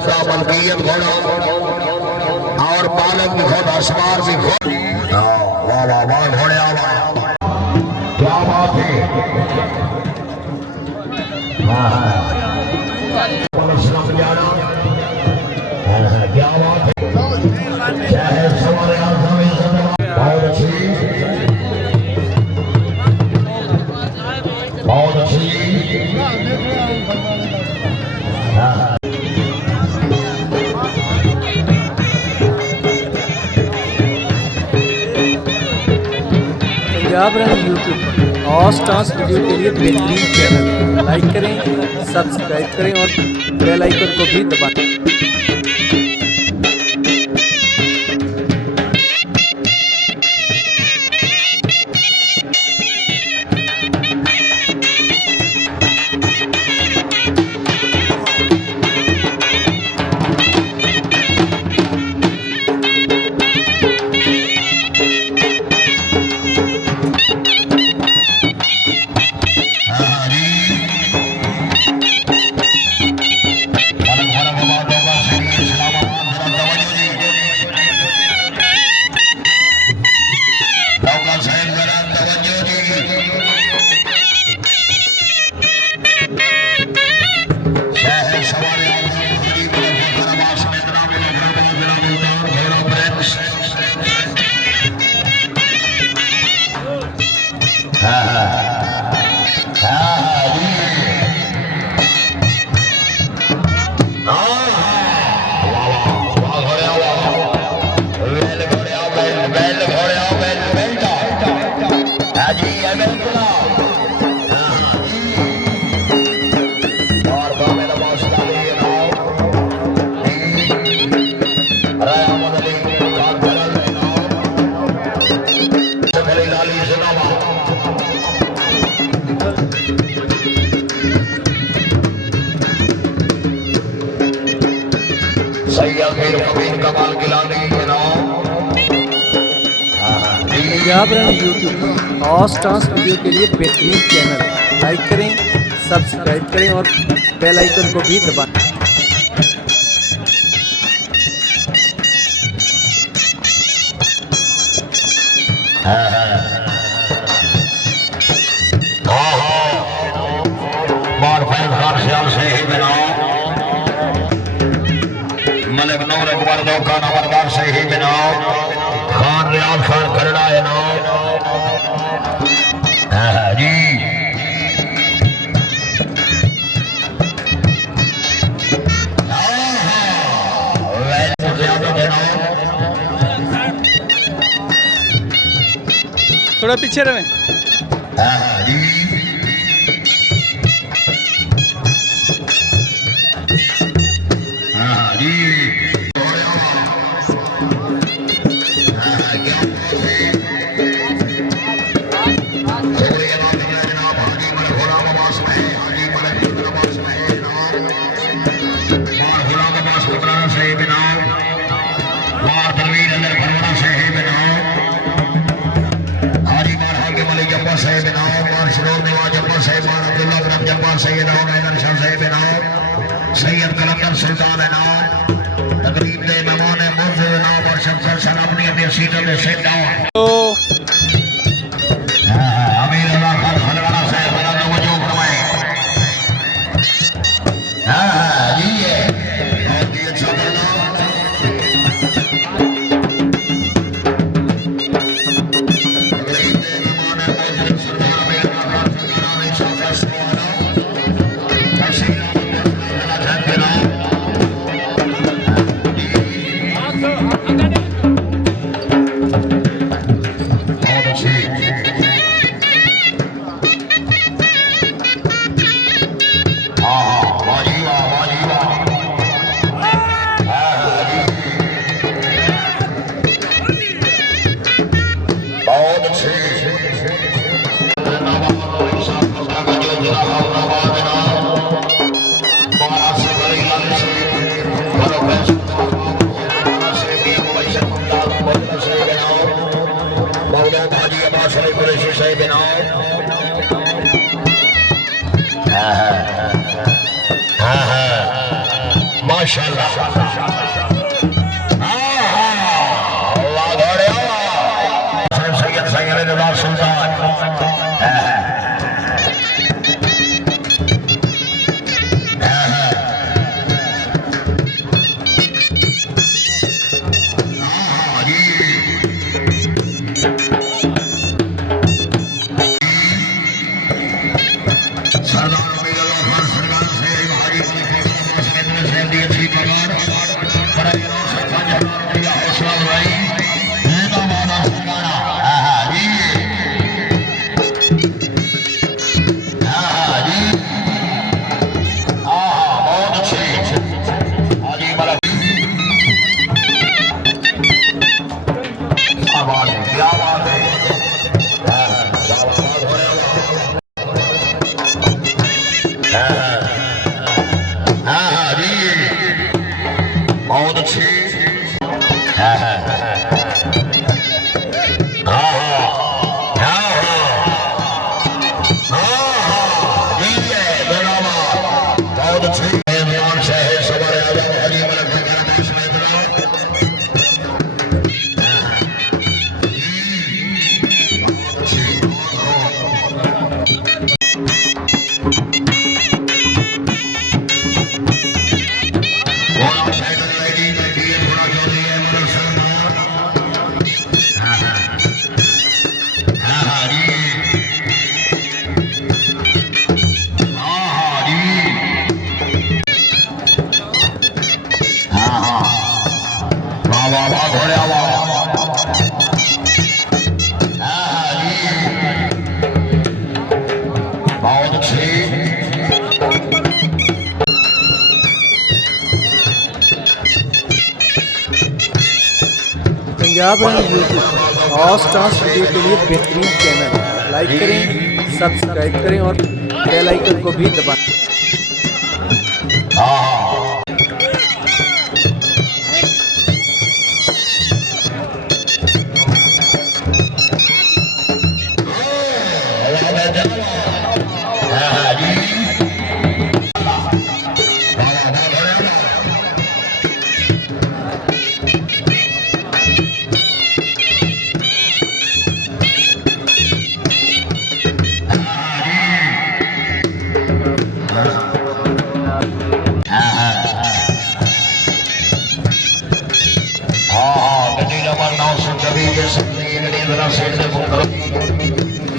साहब का मलकियत घोड़ा और पालक भी घोड़ा असवार भी घोड़ा। वाह वाह वाह घोड़े क्या बात है। क्या बात है। बहुत अच्छी बहुत अच्छी। पंजाब रंग यूट्यूब और स्टार्स वीडियो के लिए बेहतरीन चैनल लाइक करें, सब्सक्राइब करें और बेल आइकन को भी दबाएं। पंजाब रंग यूट्यूब और स्टार्स वीडियो के लिए बेहतरीन चैनल लाइक करें, सब्सक्राइब करें और बेल आइकन को भी दबाएं। मलिक नूर अकबर का नंबरदार से ही बनाओ खान रियाज खान करना है ना जी। थोड़ा पीछे रहे जी। सैयद कलंदर सुल्तान तकरीब दे मेहमान मुफ्त नाम और शमसर सलामनी अपनी सीटों में सेट डाउन। अमीर अल्लाह खान खलवाना साहब बड़ा तवज्जो फरमाए। जी है बहुत ही अच्छा करना। माशाल्लाह अल्लाह घोड़े सैयद सैयद नवाब सुल्तान बहुत अच्छी बहुत अच्छी पंजाब रंग यूट्यूब और स्टार्स वीडियो के लिए बेहतरीन चैनल लाइक करें, सब्सक्राइब करें और बेल आइकन को भी दबाएं। गड्डी नंबर 924 ये सब गड्डी मेरा सेट से फोन करो।